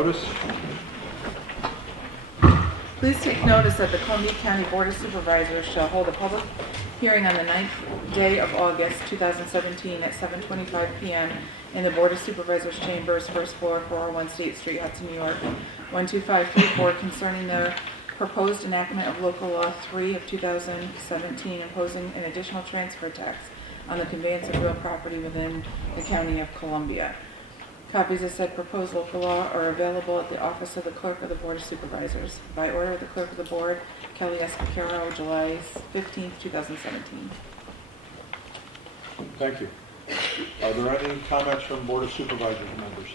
notice. Please take notice that the Columbia County Board of Supervisors shall hold a public hearing on the 9th day of August 2017 at 7:25 p.m. in the Board of Supervisors Chambers, first floor, 401 State Street, Hudson, New York, 12534, concerning the proposed enactment of Local Law 3 of 2017 imposing an additional transfer tax on the conveyance of real property within the County of Columbia. Copies of said proposed local law are available at the office of the Clerk of the Board of Supervisors. By order of the Clerk of the Board, Kelly S. Picaro, July 15, 2017. Thank you. Are there any comments from Board of Supervisors members?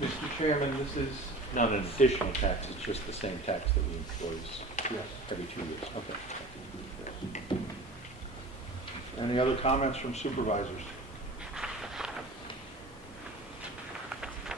Mr. Chairman, this is not an additional tax, it's just the same tax that we impose Yes. every 2 years. Okay. Any other comments from supervisors?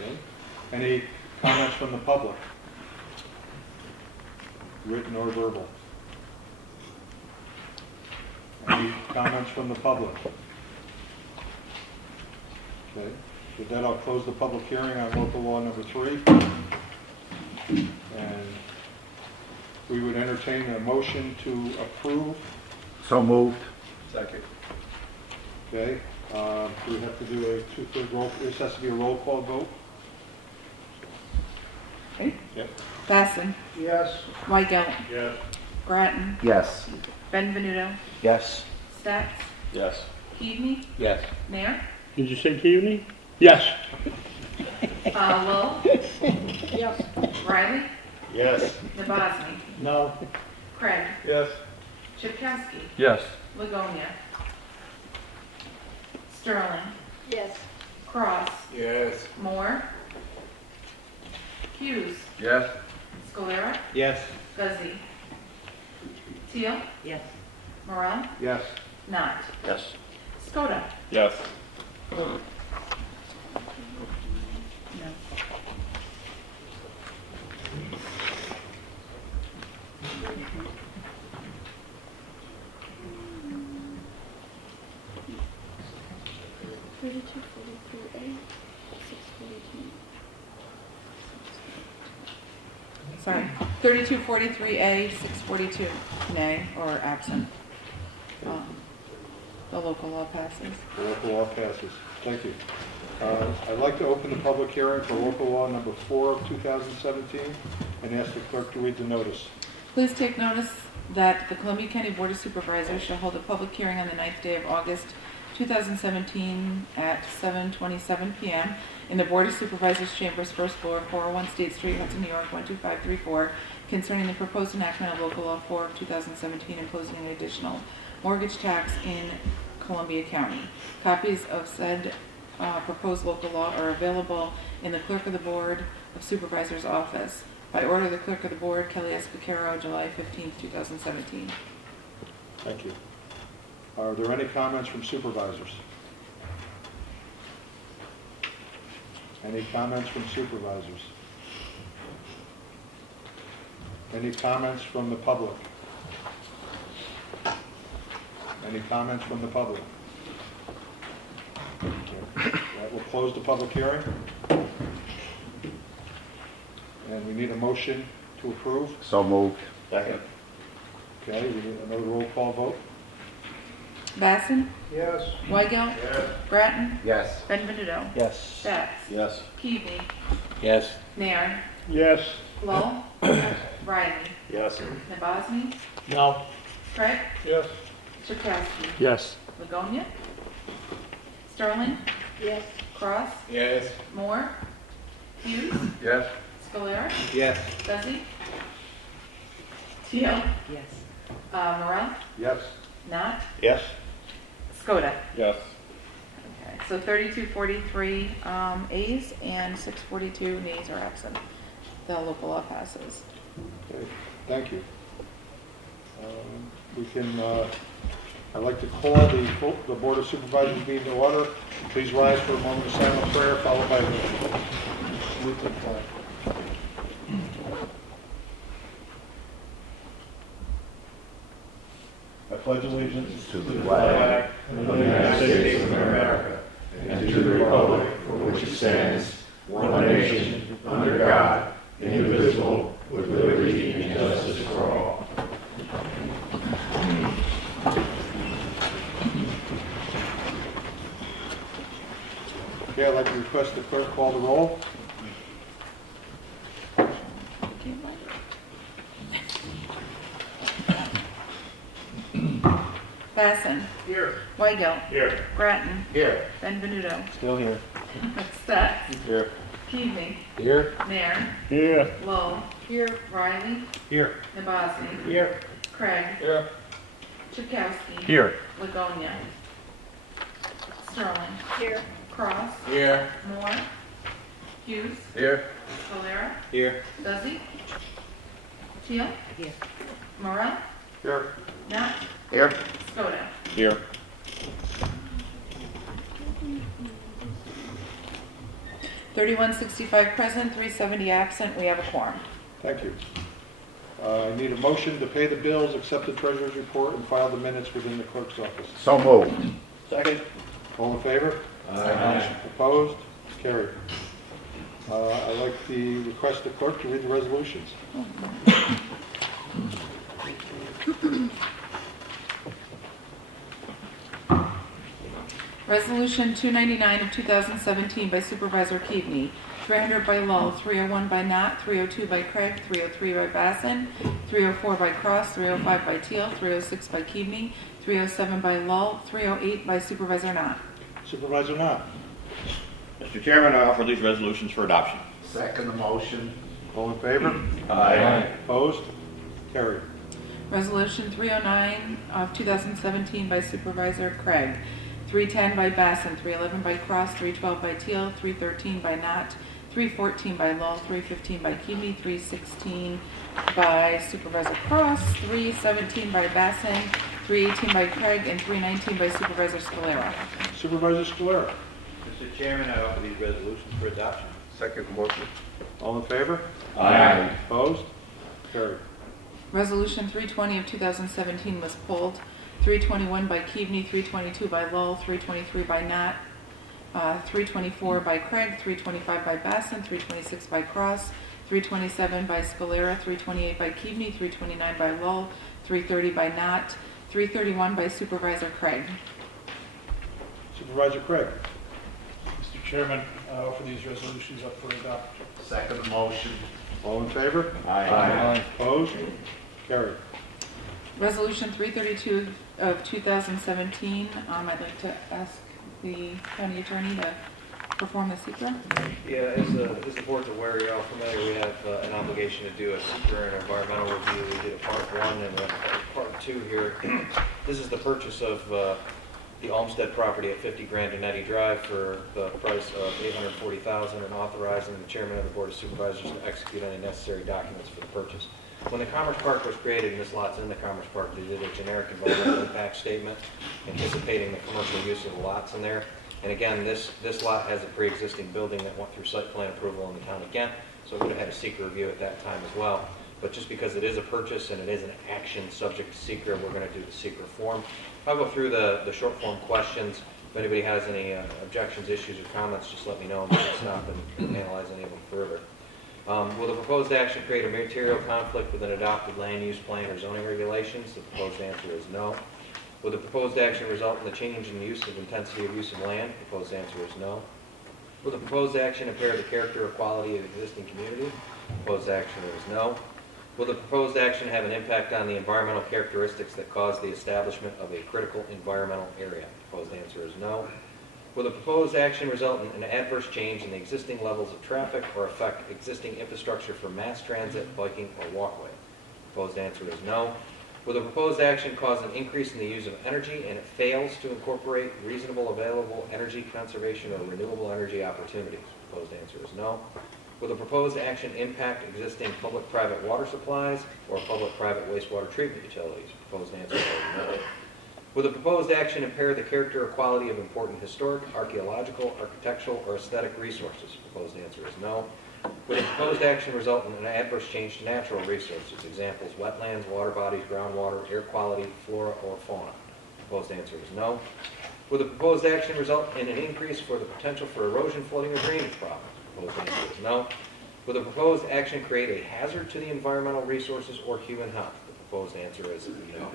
Okay. Any comments from the public? Written or verbal? Any comments from the public? Okay. With that, I'll close the public hearing on local law number 3. And we would entertain a motion to approve. So moved. Second. Okay. Do we have to do a 2/3 roll? This has to be a roll call vote? Okay. Yep. Basson. Yes. Weigelt. Yes. Grattan. Yes. Benvenuto. Yes. Stats. Yes. Keaveney. Yes. Nair. Did you say Keaveney? Yes. Lowell. Yes. Riley. Yes. Nabozny. No. Craig. Yes. Chipkowski. Yes. Ligonia. Sterling. Yes. Cross. Yes. Moore. Hughes. Yes. Scalera. Yes. Guzzi. Teal. Yes. Morel. Yes. Knott. Yes. Skoda. Yes. No. 3243A, 642. Sorry. 3243A, 642, nay, or absent. The local law passes. The local law passes. Thank you. I'd like to open the public hearing for local law number 4 of 2017 and ask the clerk to read the notice. Please take notice that the Columbia County Board of Supervisors shall hold a public hearing on the 9th day of August 2017 at 7:27 p.m. in the Board of Supervisors Chambers, first floor, 401 State Street, Hudson, New York, 12534, concerning the proposed enactment of Local Law 4 of 2017 imposing an additional mortgage tax in Columbia County. Copies of said proposed local law are available in the Clerk of the Board of Supervisors office. By order of the Clerk of the Board, Kelly S. Picaro, July 15, 2017. Thank you. Are there any comments from supervisors? Any comments from supervisors? Any comments from the public? Any comments from the public? Okay. That will close the public hearing. And we need a motion to approve. So moved. Second. Okay, we need another roll call vote. Basson. Yes. Weigelt. Yes. Grattan. Yes. Benvenuto. Yes. Stats. Yes. Keaveney. Yes. Nair. Yes. Lowell. Riley. Yes. Nabozny. No. Craig. Yes. Chipkowski. Yes. Ligonia. Sterling. Yes. Cross. Yes. Moore. Hughes. Yes. Scalera. Yes. Guzzi. Teal. Yes. Morel. Yes. Knott. Yes. Skoda. Yes. Okay, so 3243 A's and 642 nays are absent. The local law passes. Okay, thank you. We can, I'd like to call the Board of Supervisors meeting to order. Please rise for a moment of silent prayer, followed by the salute to the flag. I pledge allegiance To the flag of the United States of America and to the republic for which it stands, one nation, under God, indivisible, with liberty and justice for all. Okay, I'd like to request the clerk call the roll. Basson. Here. Weigel. Here. Grattan. Here. Benvenuto. Still here. Stutz. Here. Keaveney. Here. Nair. Here. Lowell. Here. Riley. Here. Nabosny. Here. Craig. Here. Chakowski. Here. Ligonia. Sterling. Here. Cross. Here. Moore. Hughes. Here. Valera. Here. Duzzy. Teal. Here. Morel. Here. Knott. Here. Skoda. Here. $31.65 present, $3.70 absent. We have a quorum. Thank you. I need a motion to pay the bills, accept the treasurer's report, and file the minutes within the clerk's office. So moved. Second. All in favor? Aye. Opposed? Carried. I'd like the request the clerk to read the resolutions. Resolution 299 of 2017 by Supervisor Keaveney, 300 by Lull, 301 by Knott, 302 by Craig, 303 by Basson, 304 by Cross, 305 by Teal, 306 by Keaveney, 307 by Lull, 308 by Supervisor Knott. Supervisor Knott. Mr. Chairman, I offer these resolutions for adoption. Second motion. All in favor? Aye. Opposed? Carried. Resolution 309 of 2017 by Supervisor Craig, 310 by Basson, 311 by Cross, 312 by Teal, 313 by Knott, 314 by Lull, 315 by Keaveney, 316 by Supervisor Cross, 317 by Basson, 318 by Craig, and 319 by Supervisor Scalera. Supervisor Scalera. Mr. Chairman, I offer these resolutions for adoption. Second motion. All in favor? Aye. Opposed? Carried. Resolution 320 of 2017 was pulled. 321 by Keaveney, 322 by Lull, 323 by Knott, 324 by Craig, 325 by Basson, 326 by Cross, 327 by Scalera, 328 by Keaveney, 329 by Lull, 330 by Knott, 331 by Supervisor Craig. Supervisor Craig. Mr. Chairman, I offer these resolutions up for adoption. Second motion. All in favor? Aye. Opposed? Carried. Resolution 332 of 2017, I'd like to ask the county attorney to perform the secret. Yeah, as the board's aware, you're all familiar, we have an obligation to do a secret and environmental review. We did a part one and a part two here. This is the purchase of the Olmsted property at 50 Grandinetti Drive for the price of $840,000 and authorizing the chairman of the board of supervisors to execute any necessary documents for the purchase. When the Commerce Park was created, and this lot's in the Commerce Park, they did a generic environmental impact statement anticipating the commercial use of the lots in there. And again, this lot has a pre-existing building that went through site plan approval in the town of Kent, so it would have had a secret review at that time as well. But just because it is a purchase and it is an action subject to secret, we're going to do the secret form. I'll go through the short form questions. If anybody has any objections, issues, or comments, just let me know and we can stop and analyze any of them further. Will the proposed action create a material conflict with an adopted land use plan or zoning regulations? The proposed answer is no. Will the proposed action result in the change in use of intensity of use of land? The proposed answer is no. Will the proposed action impair the character or quality of the existing community? The proposed action is no. Will the proposed action have an impact on the environmental characteristics that cause the establishment of a critical environmental area? The proposed answer is no. Will the proposed action result in an adverse change in the existing levels of traffic or affect existing infrastructure for mass transit, biking, or walkway? The proposed answer is no. Will the proposed action cause an increase in the use of energy and it fails to incorporate reasonable available energy conservation or renewable energy opportunities? The proposed answer is no. Will the proposed action impact existing public-private water supplies or public-private wastewater treatment utilities? The proposed answer is no. Will the proposed action impair the character or quality of important historic, archaeological, architectural, or aesthetic resources? The proposed answer is no. Will the proposed action result in an adverse change to natural resources? Examples, wetlands, water bodies, groundwater, air quality, flora, or fauna? The proposed answer is no. Will the proposed action result in an increase for the potential for erosion, flooding, or drainage problems? The proposed answer is no. Will the proposed action create a hazard to the environmental resources or human health? The proposed answer is no.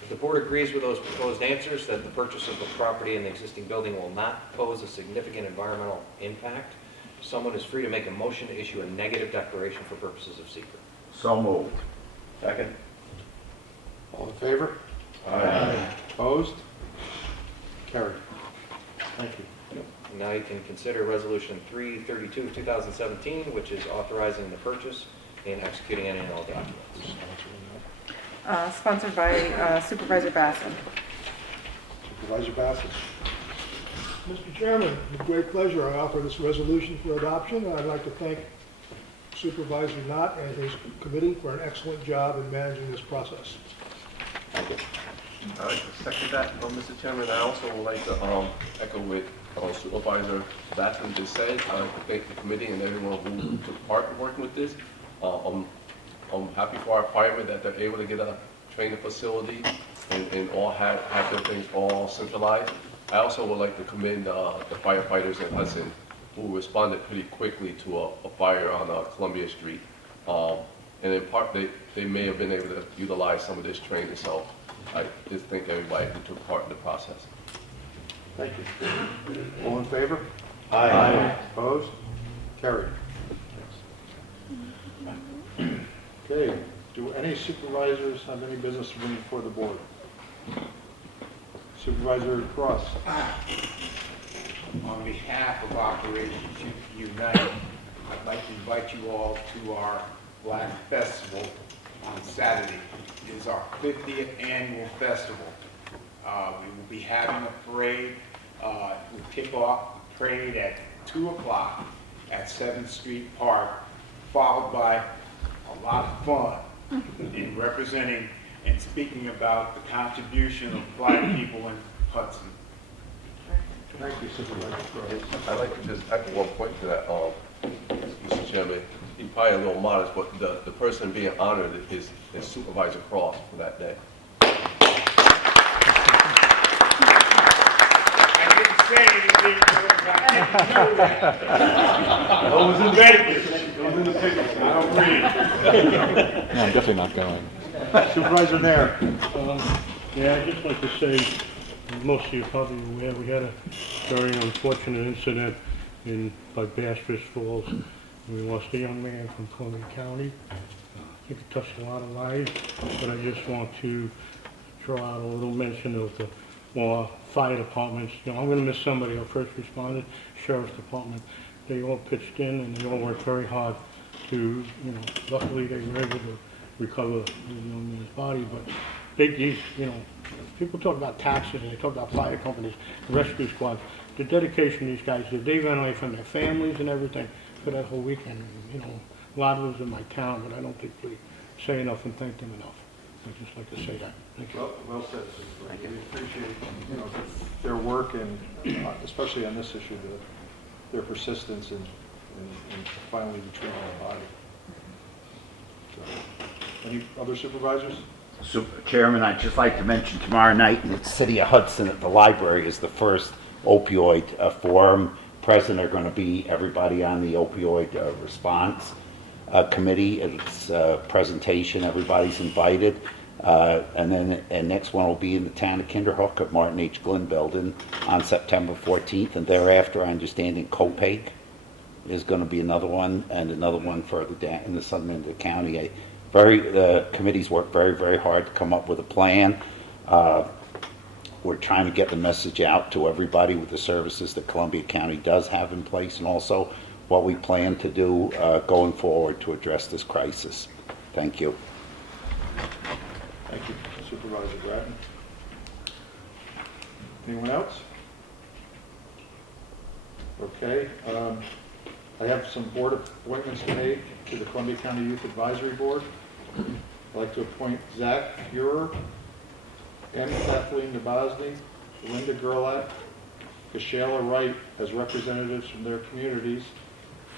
If the board agrees with those proposed answers, that the purchase of the property and the existing building will not pose a significant environmental impact, someone is free to make a motion to issue a negative declaration for purposes of secret. So moved. Second. All in favor? Aye. Opposed? Carried. Thank you. Now you can consider Resolution 332 of 2017, which is authorizing the purchase and executing any and all documents. Sponsored by Supervisor Basson. Supervisor Bassett. Mr. Chairman, with great pleasure, I offer this resolution for adoption, and I'd like to thank Supervisor Knott and his committee for an excellent job in managing this process. I'd like to second that, Mr. Chairman. I also would like to echo what Supervisor Batson just said. I'd like to thank the committee and everyone who took part in working with this. I'm happy for our firemen that they're able to get a training facility and all have their things all centralized. I also would like to commend the firefighters in Hudson who responded pretty quickly to a fire on Columbia Street. And in part, they may have been able to utilize some of this training, so I just thank everybody who took part in the process. Thank you. All in favor? Aye. Opposed? Carried. Okay, do any supervisors have any business to bring before the board? Supervisor Cross. On behalf of Operation Unite, I'd like to invite you all to our Black Festival on Saturday. It is our 50th annual festival. We will be having a parade. We'll kick off the parade at 2 o'clock at 7th Street Park, followed by a lot of fun in representing and speaking about the contribution of Black people in Hudson. Thank you, Supervisor Cross. I'd like to just echo one point to that, Mr. Chairman. He's probably a little modest, but the person being honored is Supervisor Cross for that day. I didn't say anything because I didn't know that. Those in Vegas, those in the pictures. I don't read. No, I'm definitely not going. Supervisor Nair. Yeah, I'd just like to say, most of you probably aware, we had a very unfortunate incident by Bass Fish Falls. We lost a young man from Columbia County. I think it touched a lot of lives, but I just want to draw out a little mention of the fire departments. You know, I'm going to miss somebody, our first responders, sheriff's department. They all pitched in and they all worked very hard to, luckily they were able to recover the young man's body, but people talk about taxes and they talk about fire companies, rescue squads. The dedication these guys did, they ran away from their families and everything for that whole weekend. A lot of those in my town, but I don't think we say enough and thank them enough. I'd just like to say that. Thank you. Well said. Thank you. We appreciate their work and especially on this issue, their persistence in finally retrieving the body. So, any other supervisors? Chairman, I'd just like to mention tomorrow night in the city of Hudson at the library is the first opioid forum. Present are going to be everybody on the opioid response committee. It's a presentation. Everybody's invited. And then the next one will be in the town of Kinderhook at Martin H. Glynn Building on September 14th. And thereafter, I understand in Copake is going to be another one, and another one further down in the southern end of the county. The committees work very, very hard to come up with a plan. We're trying to get the message out to everybody with the services that Columbia County does have in place, and also what we plan to do going forward to address this crisis. Thank you. Thank you, Supervisor Bratton. Anyone else? Okay. I have some board appointments to make to the Columbia County Youth Advisory Board. I'd like to appoint Zach Fuhrer, M. Kathleen DeBosny, Linda Gerlach, Kashayla Wright as representatives from their communities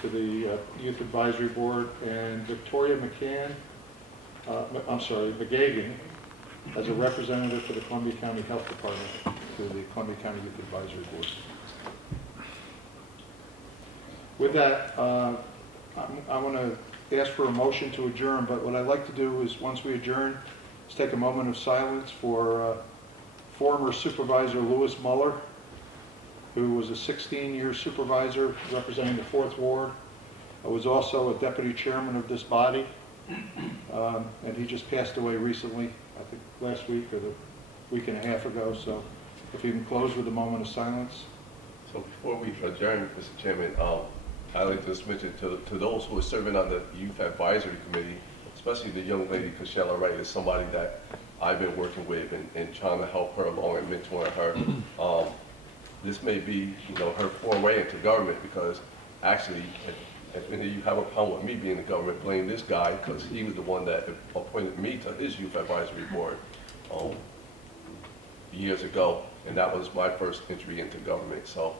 to the Youth Advisory Board, and Victoria McGagan as a representative for the Columbia County Health Department to the Columbia County Youth Advisory Board. With that, I want to ask for a motion to adjourn, but what I'd like to do is, once we adjourn, is take a moment of silence for former Supervisor Lewis Muller, who was a 16-year supervisor representing the 4th Ward. I was also a deputy chairman of this body, and he just passed away recently, I think last week or the week and a half ago, so if you can close with a moment of silence. So before we adjourn, Mr. Chairman, I'd like to just mention to those who are serving on the Youth Advisory Committee, especially the young lady, Kashella Wright, is somebody that I've been working with and trying to help her along and mentoring her. This may be, her foray into government, because actually, if any of you have a problem with me being in the government, blame this guy, because he was the one that appointed me to his Youth Advisory Board years ago, and that was my first entry into government. So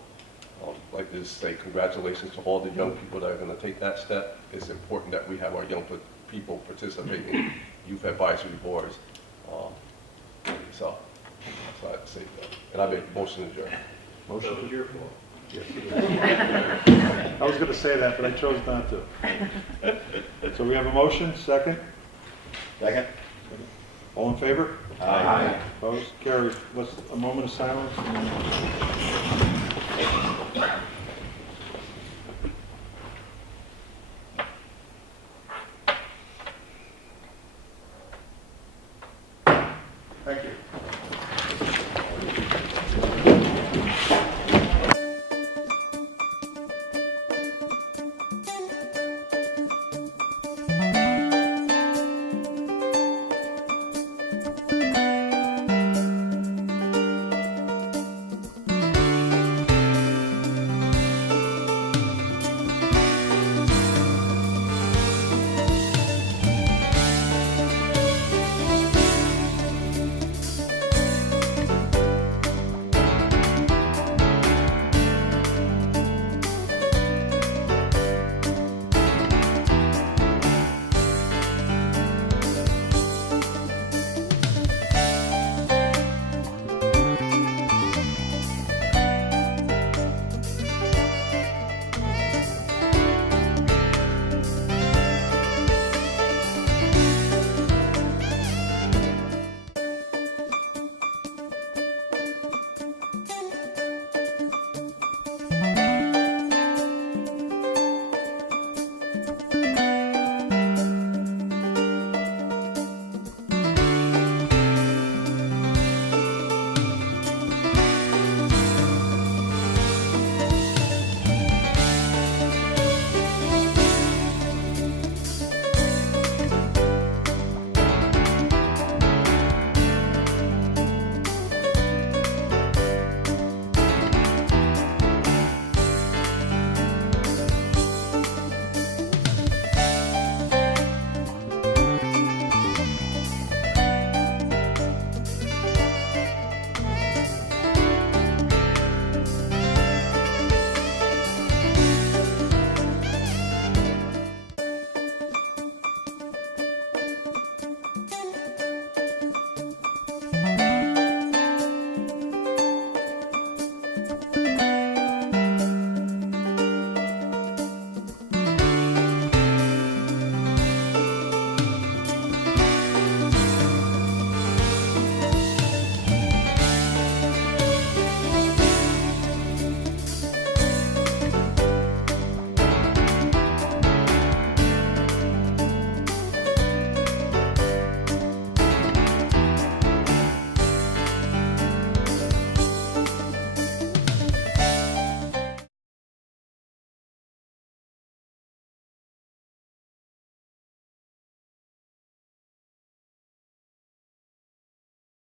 I'd like to say congratulations to all the young people that are going to take that step. It's important that we have our young people participate in youth advisory boards. So that's what I have to say. And I make a motion to adjourn. Motion to your fault. I was going to say that, but I chose not to. So we have a motion, second? Second? All in favor? Aye. Opposed? Carried. What's a moment of silence?